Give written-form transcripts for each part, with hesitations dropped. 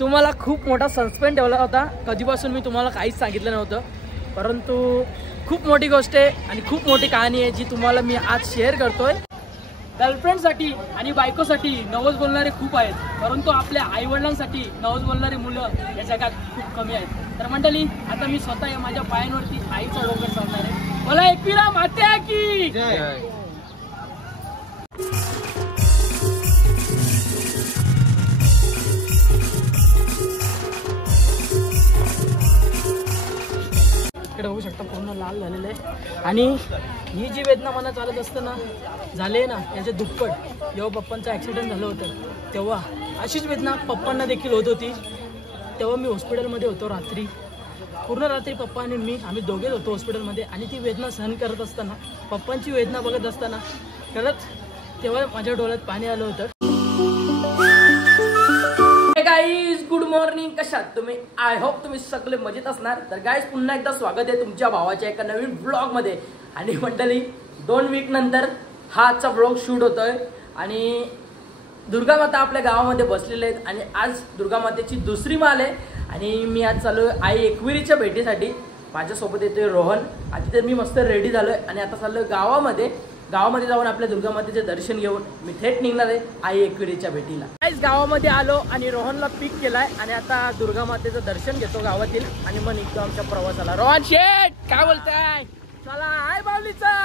तुम्हाला खूप मोठा सस्पेन्स ठेवला होता, कधीपासून मी तुम्हाला काहीच सांगितलं नव्हतं, परंतु खूप मोठी गोष्ट आहे आणि खूप मोठी कहाणी आहे जी तुम्हाला मी आज शेअर करतोय। गर्लफ्रेंडसाठी आणि बायकोसाठी नवस बोलणारे खूप आहेत, परंतु आपल्या आईवडिलांसाठी नवस बोलणारी मुलं या जगात खूप कमी आहेत। तर मंडळी, आता मी स्वतः माझ्या पायांवरती आईचा डोंगर चालणार आहे। मला एकविरा माते की जय। इकडे होऊ शकता पूर्ण लाल झालेलं आहे आणि ही जी वेदना मला चालत असताना झाले ना याच्या दुप्पट, जेव्हा पप्पांचं ॲक्सिडेंट झालं होतं तेव्हा अशीच वेदना पप्पांना देखील होत होती। तेव्हा मी हॉस्पिटलमध्ये होतो, रात्री पूर्ण रात्री पप्पा आणि मी आम्ही दोघेच होतो हॉस्पिटलमध्ये आणि ती वेदना सहन करत असताना, पप्पांची वेदना बघत असताना खरंच तेव्हा माझ्या डोळ्यात पाणी आलं होतं। गाईज, गुड मॉर्निंग, कशात तुम्ही? आय होप तुम्ही सगळे मजेत असणार। तर गाईज, पुन्हा एकदा स्वागत आहे तुमच्या भावाच्या एका नवीन ब्लॉगमध्ये। आणि मंडळी, 2 वीक नंतर हा आजचा ब्लॉग शूट होतोय आणि दुर्गामाता आपल्या गावामध्ये बसलेले आहेत आणि आज दुर्गामातेची दुसरी माल आहे आणि मी आज चालू आई एकविरीच्या भेटीसाठी। माझ्यासोबत येतोय रोहन। आधी तर मी मस्त रेडी झालोय आणि आता चाललोय गावामध्ये जाऊन आपल्या दुर्गामातेचे दर्शन घेऊन मी थेट निघणार आहे आई एकविरीच्या भेटीला। गाईज, गावामध्ये आलो आणि रोहनला पिक केलाय आणि आता दुर्गामातेचं दर्शन घेतो गावातील आणि मग निघतो आमच्या प्रवासाला। रोहन शेठ, काय बोलताय? चला आई बावलीचा।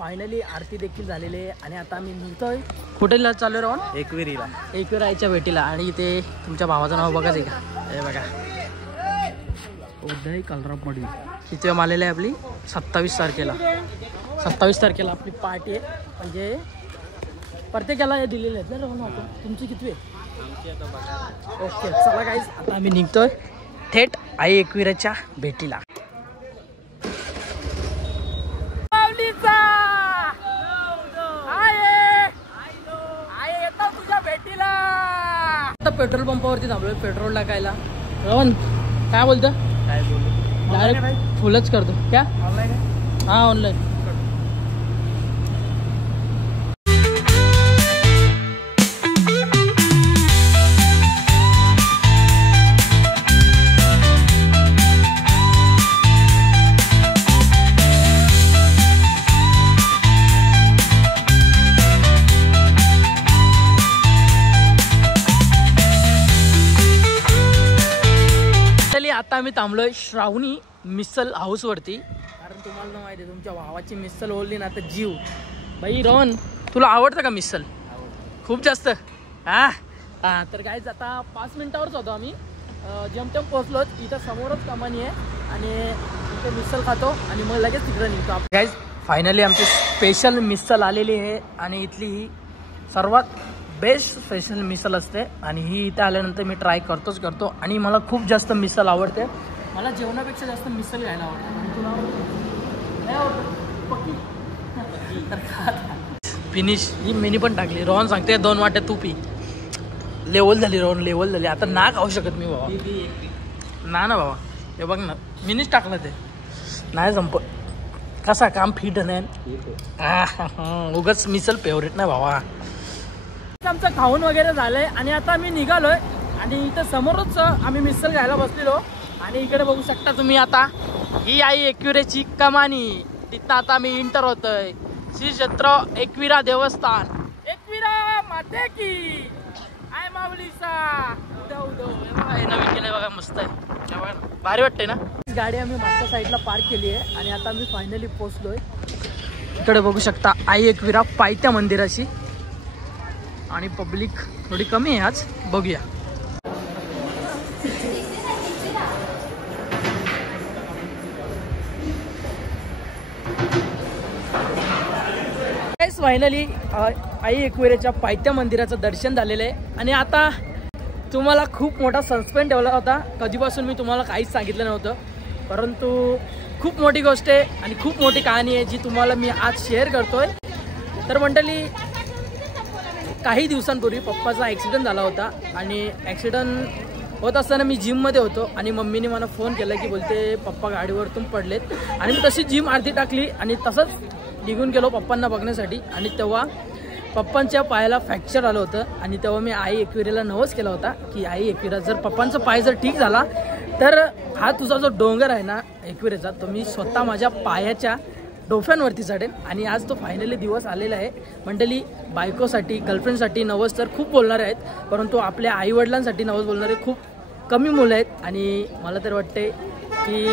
फायनली आरती देखील झालेली आहे आणि आता आम्ही निघतोय कुठे चालू राहून एकविरीला, एकविराईच्या भेटीला। आणि इथे तुमच्या भावाचं नाव बघायचं का? हे बघा, उदय कलरपमडी इथे आलेलं आहे आपली 27 तारखेला। 27 तारखेला आपली पार्टी आहे, म्हणजे प्रत्येकाला हे दिलेले आहेत ना राहून। आपण तुमची किती आहे? ओके, चला गाईज, आता आम्ही निघतोय थेट आई एकविराच्या भेटीला। पेट्रोल पंपावरती थांबलोय पेट्रोल टाकायला। रोहन, काय बोलतो? काय बोलतो? डायरेक्ट फुलच करतो क्या? ऑनलाईन? हां, ऑनलाईन। आता आम्ही थांबलोय श्रावणी मिसल हाऊस वरती, कारण तुम्हाला ना माहिती आहे तुमच्या भावाची मिसल बोलली ना तर जीव। बाई रोहन, तुला आवडतं का मिसल? खूप जास्त? हां तर गाईज, आता 5 मिनिटावरच होतो आम्ही, जमतेम पोहोचलो। इथं समोरच कमानी आहे आणि इथे मिसल खातो आणि मग लगेच तिकडे निघतो। गाईज, फायनली आमची स्पेशल मिसल आलेली आहे आणि इथली ही सर्वात बेस्ट स्पेशल मिसल असते आणि ही इथे आल्यानंतर मी ट्राय करतो आणि मला खूप जास्त मिसल आवडते। मला जेवणापेक्षा जास्त मिसल घ्यायला आवडते। फिनिश ही मिनी पण टाकली। रोहन सांगते 2 वाट्या तू पी। लेवल झाली रोहन, लेवल झाली। आता ना खाऊ शकत मी बाबा, ना बाबा, हे बघ ना मिनीच टाकलं ते नाही संपत। कसा काम फिट नाही, उगाच मिसल फेवरेट नाही भावा। आमचं खाऊन वगैरे झालंय आणि आता आम्ही निघालोय आणि इथं समोरच आम्ही मिसल घ्यायला बसलेलो आणि इकडे बघू शकता तुम्ही आता ही आई एकविराची कमानी। तिथं आता आम्ही इंटर होतोय श्री क्षेत्र एकविरा देवस्थान। एकविरा माते की आय माऊलीचा। नवीन केलंय बघा, मस्त आहे, भारी वाटतंय ना। गाडी आम्ही मागच्या साईडला पार्क केली आहे आणि आता आम्ही फायनली पोहोचलोय। इकडे बघू शकता आई एकविरा पायथ्या मंदिराची आणि पब्लिक थोडी कमी आहे आज, बघूया। फायनली आई एकविरेच्या पायथ्या मंदिराचं दर्शन झालेलं आहे आणि आता तुम्हाला खूप मोठा सस्पेन्स ठेवला होता, कधीपासून मी तुम्हाला काहीच सांगितलं नव्हतं, परंतु खूप मोठी गोष्ट आहे आणि खूप मोठी कहाणी आहे जी तुम्हाला मी आज शेअर करतोय। तर मंडळी, काही दिवसांपूर्वी पप्पाचा ॲक्सिडेंट झाला होता आणि ॲक्सिडेंट होत असताना मी जिममध्ये होतो आणि मम्मीने मला फोन केला की बोलते पप्पा गाडीवरतून पडलेत आणि मी तशी जिम अर्धी टाकली आणि तसंच निघून गेलो पप्पांना बघण्यासाठी। आणि तेव्हा पप्पांच्या पायाला फ्रॅक्चर आलं होतं आणि तेव्हा मी आई एकविरेला नवस केला होता की आई एकविरा, जर पप्पांचा पाय जर ठीक झाला तर हा तुझा जो डोंगर आहे ना एकविरेचा, तो मी स्वतः माझ्या पायाच्या डोफ्यांवरती चढेन। आणि आज तो फायनली दिवस आलेला आहे। मंडळी, बायकोसाठी गर्लफ्रेंडसाठी नवस तर खूप बोलणारे आहेत, परंतु आपल्या आईवडिलांसाठी नवस बोलणारे खूप कमी मुलं आहेत। आणि मला तर वाटते की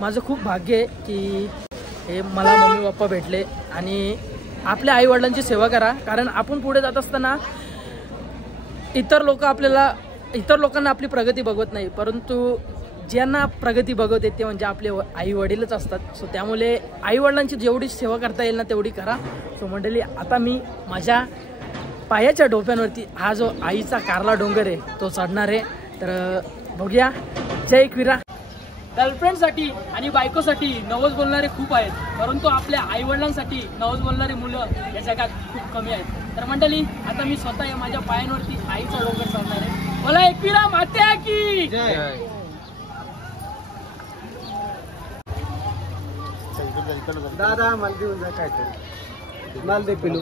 माझं खूप भाग्य आहे की हे मला मम्मी पप्पा भेटले। आणि आपल्या आईवडिलांची सेवा करा, कारण आपण पुढे जात असताना इतर लोकांना आपली प्रगती बघवत नाही, परंतु ज्यांना प्रगती बघवते ते म्हणजे आपले आई वडीलच असतात। सो त्यामुळे आईवडिलांची जेवढी सेवा करता येईल ना तेवढी करा। सो मंडळी, आता मी माझ्या पायाच्या डोक्यांवरती हा जो आईचा कारला डोंगर आहे तो चढणार आहे। तर बघूया। जय एकविरा। गर्लफ्रेंडसाठी आणि बायकोसाठी नवस बोलणारे खूप आहेत, परंतु आपल्या आईवडिलांसाठी नवस बोलणारी मुलं या जगात खूप कमी आहेत। तर मंडळी, आता मी स्वतः या माझ्या पायांवरती आईचा डोंगर चढणार आहे। मला एकविरा माते की जय। दादा मला देऊन जा, काय तर माल दे पिलू।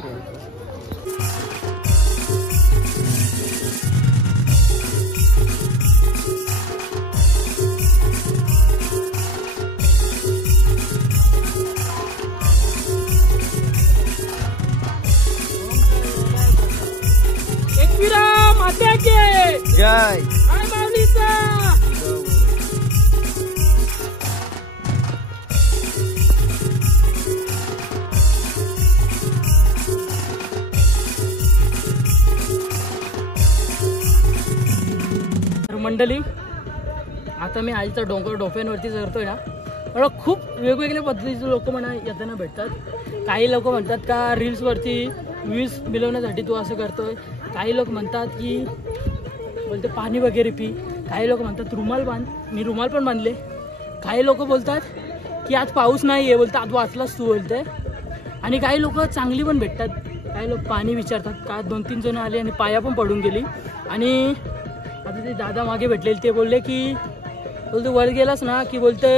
एकविरा माते की जय। आई माऊलीचा मंडळी, आता मी आईचा डोंगर डोफ्यांवरती चढतोय ना, मला खूप वेगवेगळ्या पद्धतीचे लोक मला येताना भेटतात। काही लोक म्हणतात का रील्सवरती व्ह्यूज मिळवण्यासाठी तू असं करतोय, काही लोक म्हणतात की बोलते पाणी वगैरे पी, काही लोक म्हणतात रुमाल बांध, मी रुमाल पण बांधले। काही लोक बोलतात की आज पाऊस नाही आहे, बोलतात आज वाचलाच तू बोलते। आणि काही लोक चांगली पण भेटतात, काही लोक पाणी विचारतात का 2-3 जण आले आणि पाया पण पडून गेली। आणि आता ते दादा मागे भेटलेले ते बोलले की बोलते वर गेलास ना की बोलते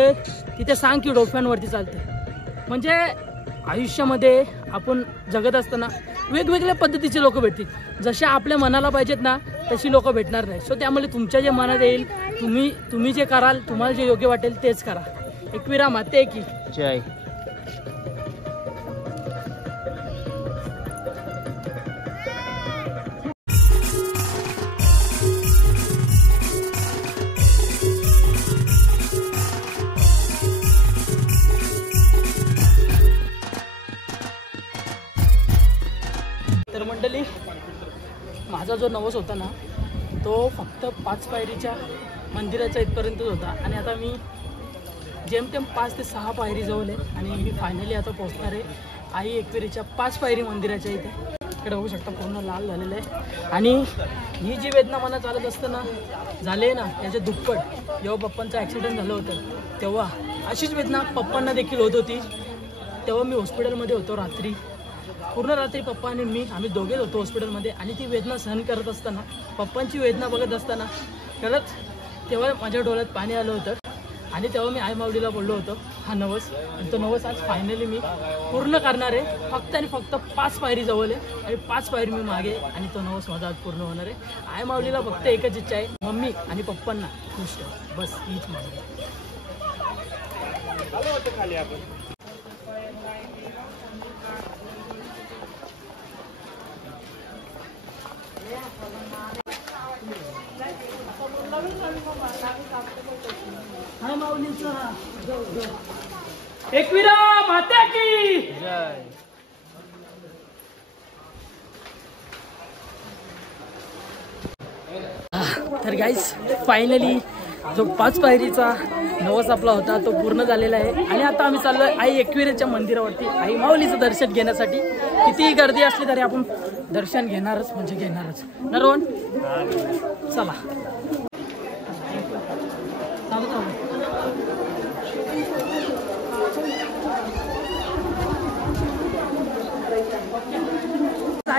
तिथे सांग की डोफ्यांवरती चालते। म्हणजे आयुष्यामध्ये आपण जगत असताना वेगवेगळ्या पद्धतीचे लोक भेटतील, जसे आपल्या मनाला पाहिजेत ना तशी लोक भेटणार नाही। सो त्यामुळे तुमच्या जे मनात येईल तुम्ही जे कराल, तुम्हाला जे योग्य वाटेल तेच करा। एकविरा माते की जय। तर मंडळी, माझा जो नवस होता ना तो फक्त 5 पायरीच्या मंदिराच्या इथपर्यंतच होता आणि आता मी जेमतेम 5 ते 6 पायरी जवळ आहे आणि मी फायनली आता पोहोचणार आहे आई एकविरीच्या 5 पायरी मंदिराच्या इथे। इकडे बघू शकता पूर्ण लाल झालेलं आहे। आणि ही जी वेदना मला चालत असताना झाले ना याच्या दुप्पट, जेव्हा पप्पांचं ॲक्सिडेंट झालं होतं तेव्हा अशीच वेदना पप्पांना देखील होत होती। तेव्हा मी हॉस्पिटलमध्ये होतो रात्री, पूर्ण रात्री पप्पा आणि मी आम्ही दोघेच होतो हॉस्पिटलमध्ये। आणि ती वेदना सहन करत असताना, पप्पांची वेदना बघत असताना खरंच तेव्हा माझ्या डोळ्यात पाणी आलं होतं। आणि तेव्हा मी आई माऊलीला बोललो होतो हा नवस, आणि तो नवस आज फायनली मी पूर्ण करणार आहे। फक्त आणि फक्त 5 पायरी जवळ आहे आणि 5 पायरी मी मागे, आणि तो नवस माझा आज पूर्ण होणार आहे। आई माऊलीला फक्त एकच इच्छा आहे, मम्मी आणि पप्पांना खुश ठेव, बस हीच माझी। हाय माऊलीचा एकविरा माते की जय। तर गाईस, फायनली जो 5 पायरीचा नवस आपला होता तो पूर्ण झालेला आहे आणि आता आम्ही चाललोय आई एकविरेच्या मंदिरावरती आई माऊलीचं दर्शन घेण्यासाठी। कितीही गर्दी असली तरी आपण दर्शन घेणारच म्हणजे घेणारच ना रोहन? चला।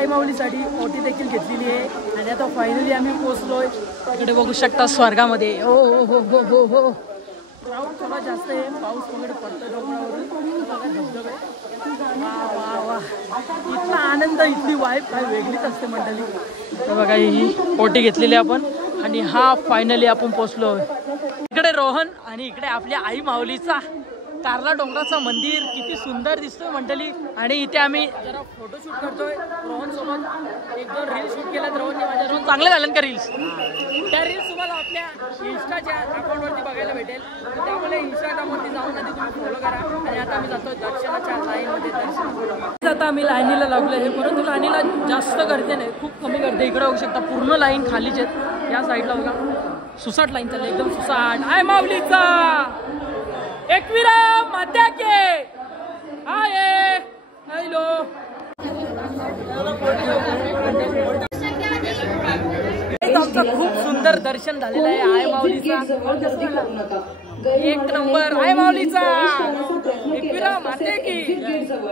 आई माऊलीसाठी ओटी देखील घेतलेली आहे आणि आता फायनली आम्ही पोहोचलोय. इकडे बघू शकता स्वर्गामध्ये. हो हो हो हो हो हो क्राऊड थोडा जास्त आहे, पाऊस वगैरे पडतो डोंगरावरून. बघा धबधबे. वा वा वा इतका आनंद, इथली वाईफ काय वेगळीच असते मंडळी. तर बघा ही ओटी घेतलेली आपण आणि हा फायनली आपण पोहोचलो. इकडे रोहन आणि इकडे आपल्या आई माऊलीचा कारला डोंगराचं मंदिर किती सुंदर दिसतोय मंडळी. आणि इथे आम्ही जरा फोटोशूट करतोय रोहन सोबत. 1-2 रील्स शूट केल्यात रोहनने माझ्या. रोहन चांगले झाले का रील्स? त्या रील्स तुम्हाला आपल्या इंस्टाच्या अकाउंटवरती बघायला भेटेल. त्यामुळे इंस्टाग्रामवरती जाऊन आधी तुम्ही फॉलो करा. आणि आता आम्ही जातोय दर्शनाच्या लाईनमध्ये दर्शन. आता आम्ही लाईनीला लागलो आहे, परंतु लाईनीला जास्त गर्दी नाही, खूप कमी गर्दी. इकडे होऊ शकता पूर्ण लाईन खालीच आहेत. या साईडला बघा सुसाट लाईन चालली, एकदम सुसाट. आय माऊलीचा एकविरा मात्या के आये हॅलो. आमचं खूप सुंदर दर्शन झालेलं आहे आय माऊलीचा. एक नंबर आय माऊलीचा एकविरा माते की.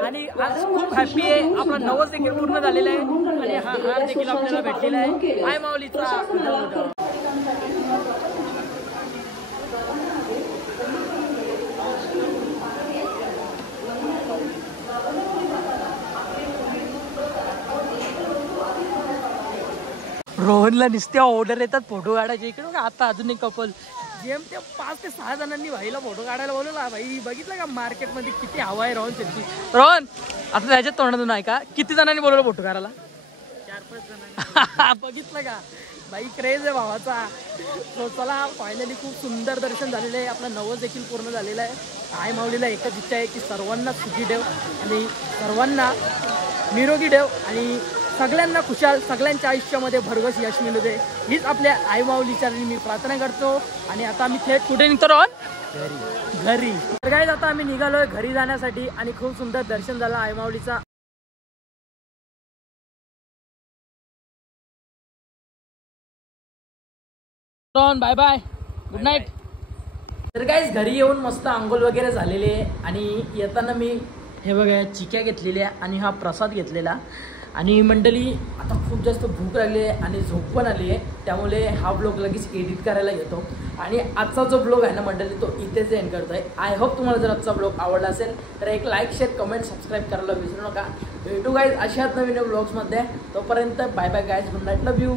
आणि आज खूप हॅपी आहे, आपला नवस देखील पूर्ण झालेला आहे आणि हा हार देखील आपल्याला भेटलेला आहे आय माऊलीचा. रोहनला नुसत्या ऑर्डर येतात फोटो काढायचे. इकडे बघा आता अजून एक कपल जेम ते 5 ते 6 जणांनी भाईला फोटो काढायला बोलवला. भाई बघितलं का मार्केटमध्ये किती हवा आहे रोहन शेट्टी. रोहन आता त्याच्यात तोंडातून आहे का किती जणांनी बोलवलं फोटो काढायला? 4-5 जणांनी. बघितलं का भाई क्रेज आहे भावाचा. तो चला फायनली खूप सुंदर दर्शन झालेलं आहे. आपला नवस देखील पूर्ण झालेला आहे. आई माऊलीला एकच इच्छा आहे की सर्वांना सुखी ठेव आणि सर्वांना निरोगी ठेव आणि सगळ्यांना खुशाल, सगळ्यांच्या आयुष्यामध्ये भरघोस यश मिळू दे, हीच आपल्या आई माऊलीच्या मी प्रार्थना करतो. आणि आता आम्ही थेट कुठे निघतो रोहन? घरी. तर काय आता आम्ही निघालोय घरी जाण्यासाठी आणि खूप सुंदर दर्शन झालं आई माऊलीचा. Rohan bye bye, good night. तर काय घरी येऊन मस्त आंघोळ वगैरे झालेले आणि येताना मी हे बघा चिक्या घेतलेल्या आणि हा प्रसाद घेतलेला. आणि मंडळी आता खूप जास्त भूक लागली आहे आणि झोप पण आली आहे, त्यामुळे हा ब्लॉग लगेच एडिट करायला घेतो. आणि आजचा जो ब्लॉग आहे ना मंडळी तो इथेच एंड करतो आहे. आय होप तुम्हाला जर आजचा ब्लॉग आवडला असेल तर एक लाईक शेअर कमेंट सबस्क्राईब करायला विसरू नका. भेटू गाईज अशाच नवीन ब्लॉग्समध्ये. तोपर्यंत bye bye guys, good night, love you.